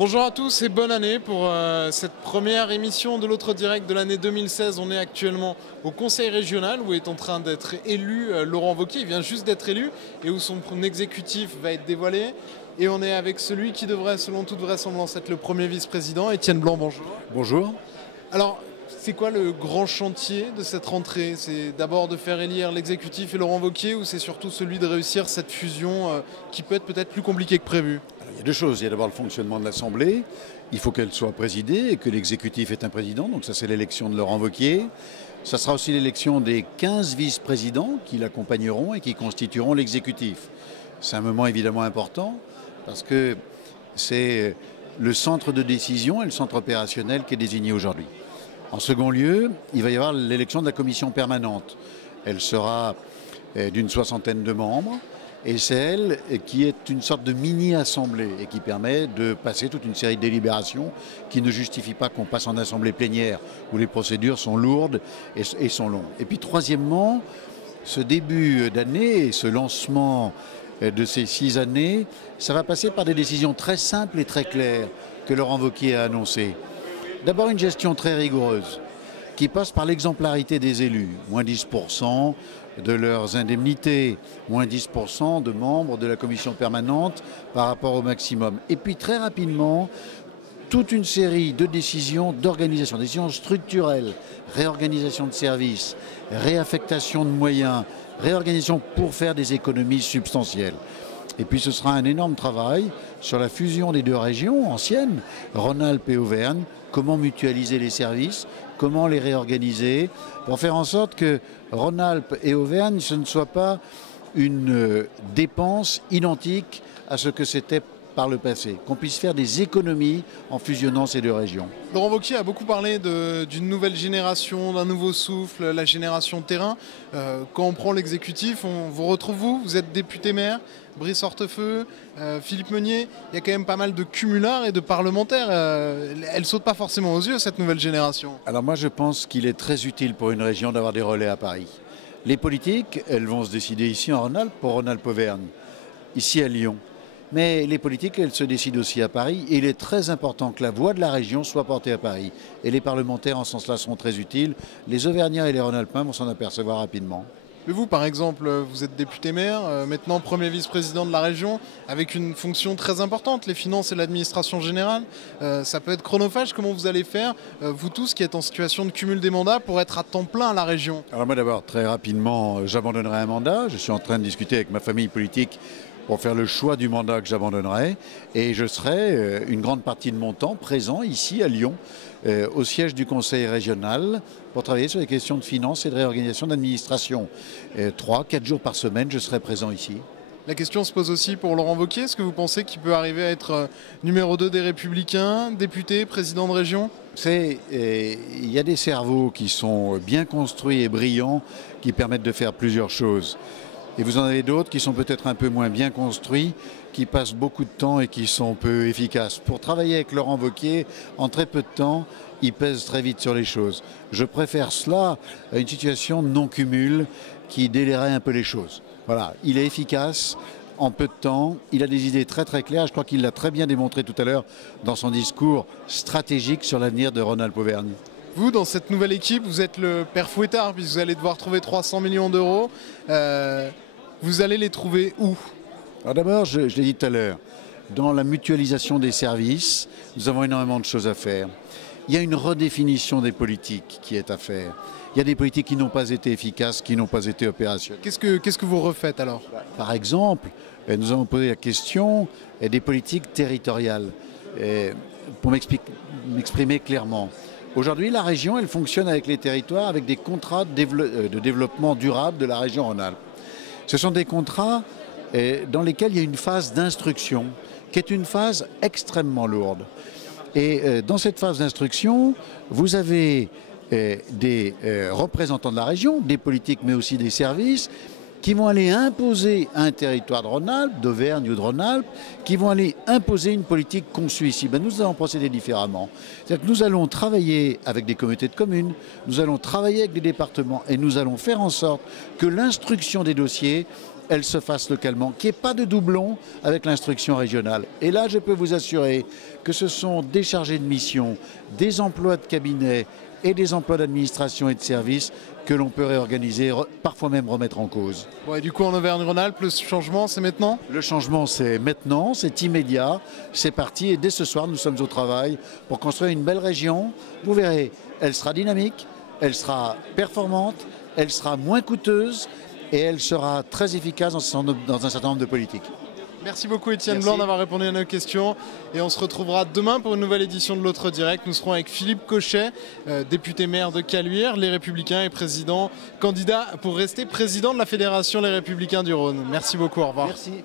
Bonjour à tous et bonne année pour cette première émission de l'autre direct de l'année 2016. On est actuellement au conseil régional où est en train d'être élu Laurent Wauquiez. Il vient juste d'être élu et où son exécutif va être dévoilé. Et on est avec celui qui devrait, selon toute vraisemblance, être le premier vice-président, Étienne Blanc. Bonjour. Bonjour. Alors, c'est quoi le grand chantier de cette rentrée? C'est d'abord de faire élire l'exécutif et Laurent Wauquiez, ou c'est surtout celui de réussir cette fusion qui peut être peut-être plus compliquée que prévu? Alors, il y a deux choses. Il y a d'abord le fonctionnement de l'Assemblée. Il faut qu'elle soit présidée et que l'exécutif ait un président. Donc ça, c'est l'élection de Laurent Wauquiez. Ça sera aussi l'élection des 15 vice-présidents qui l'accompagneront et qui constitueront l'exécutif. C'est un moment évidemment important parce que c'est le centre de décision et le centre opérationnel qui est désigné aujourd'hui. En second lieu, il va y avoir l'élection de la commission permanente. Elle sera d'une 60aine de membres et c'est elle qui est une sorte de mini-assemblée et qui permet de passer toute une série de délibérations qui ne justifient pas qu'on passe en assemblée plénière où les procédures sont lourdes et sont longues. Et puis troisièmement, ce début d'année et ce lancement de ces 6 années, ça va passer par des décisions très simples et très claires que Laurent Wauquiez a annoncées. D'abord une gestion très rigoureuse qui passe par l'exemplarité des élus, moins 10% de leurs indemnités, moins 10% de membres de la commission permanente par rapport au maximum. Et puis très rapidement, toute une série de décisions d'organisation, décisions structurelles, réorganisation de services, réaffectation de moyens, réorganisation pour faire des économies substantielles. Et puis ce sera un énorme travail sur la fusion des deux régions anciennes, Rhône-Alpes et Auvergne, comment mutualiser les services, comment les réorganiser, pour faire en sorte que Rhône-Alpes et Auvergne, ce ne soit pas une dépense identique à ce que c'était par le passé, qu'on puisse faire des économies en fusionnant ces deux régions. Laurent Wauquiez a beaucoup parlé d'une nouvelle génération, d'un nouveau souffle, la génération terrain. Quand on prend l'exécutif, on vous retrouve vous êtes député-maire, Brice Hortefeux, Philippe Meunier. Il y a quand même pas mal de cumulards et de parlementaires. Elle ne saute pas forcément aux yeux, cette nouvelle génération. Alors moi, je pense qu'il est très utile pour une région d'avoir des relais à Paris. Les politiques, elles vont se décider ici en Rhône-Alpes pour Rhône-Alpes-Auvergne, ici à Lyon. Mais les politiques, elles se décident aussi à Paris. Et il est très important que la voix de la région soit portée à Paris. Et les parlementaires, en ce sens-là, seront très utiles. Les Auvergnats et les Rhône-Alpins vont s'en apercevoir rapidement. Mais vous, par exemple, vous êtes député-maire, maintenant premier vice-président de la région, avec une fonction très importante, les finances et l'administration générale. Ça peut être chronophage. Comment vous allez faire, vous tous qui êtes en situation de cumul des mandats, pour être à temps plein à la région? Alors moi, d'abord, très rapidement, j'abandonnerai un mandat. Je suis en train de discuter avec ma famille politique pour faire le choix du mandat que j'abandonnerai. Et je serai une grande partie de mon temps présent ici à Lyon, au siège du conseil régional, pour travailler sur les questions de finances et de réorganisation d'administration. 3-4 jours par semaine, je serai présent ici. La question se pose aussi pour Laurent Wauquiez. Est-ce que vous pensez qu'il peut arriver à être numéro 2 des Républicains, député, président de région? Il y a des cerveaux qui sont bien construits et brillants qui permettent de faire plusieurs choses. Et vous en avez d'autres qui sont peut-être un peu moins bien construits, qui passent beaucoup de temps et qui sont peu efficaces. Pour travailler avec Laurent Wauquiez, en très peu de temps, il pèse très vite sur les choses. Je préfère cela à une situation de non-cumul qui délaierait un peu les choses. Voilà, il est efficace en peu de temps, il a des idées très très claires. Je crois qu'il l'a très bien démontré tout à l'heure dans son discours stratégique sur l'avenir de Rhône-Alpes-Auvergne. Vous, dans cette nouvelle équipe, vous êtes le père Fouettard, puisque vous allez devoir trouver 300 millions d'euros. Vous allez les trouver où? Alors d'abord, je l'ai dit tout à l'heure, dans la mutualisation des services, nous avons énormément de choses à faire. Il y a une redéfinition des politiques qui est à faire. Il y a des politiques qui n'ont pas été efficaces, qui n'ont pas été opérationnelles. Qu'est-ce que vous refaites alors? Par exemple, nous avons posé la question des politiques territoriales. Pour m'exprimer clairement. Aujourd'hui, la région, elle fonctionne avec les territoires, avec des contrats de développement durable de la région Rhône-Alpes. Ce sont des contrats dans lesquels il y a une phase d'instruction, qui est une phase extrêmement lourde. Et dans cette phase d'instruction, vous avez des représentants de la région, des politiques, mais aussi des services, qui vont aller imposer à un territoire de Rhône-Alpes, d'Auvergne ou de Rhône-Alpes, qui vont aller imposer une politique conçue ici. Ben, nous allons procéder différemment. C'est-à-dire que nous allons travailler avec des communautés de communes, nous allons travailler avec des départements et nous allons faire en sorte que l'instruction des dossiers elle se fasse localement, qu'il n'y ait pas de doublon avec l'instruction régionale. Et là, je peux vous assurer que ce sont des chargés de mission, des emplois de cabinet et des emplois d'administration et de service que l'on peut réorganiser, parfois même remettre en cause. Bon, et du coup, en Auvergne-Rhône-Alpes, le changement, c'est maintenant? Le changement, c'est maintenant, c'est immédiat, c'est parti. Et dès ce soir, nous sommes au travail pour construire une belle région. Vous verrez, elle sera dynamique, elle sera performante, elle sera moins coûteuse et elle sera très efficace dans un certain nombre de politiques. Merci beaucoup Étienne Blanc d'avoir répondu à nos questions et on se retrouvera demain pour une nouvelle édition de l'Autre Direct. Nous serons avec Philippe Cochet, député maire de Caluire, Les Républicains et candidat pour rester président de la Fédération Les Républicains du Rhône. Merci beaucoup, au revoir. Merci.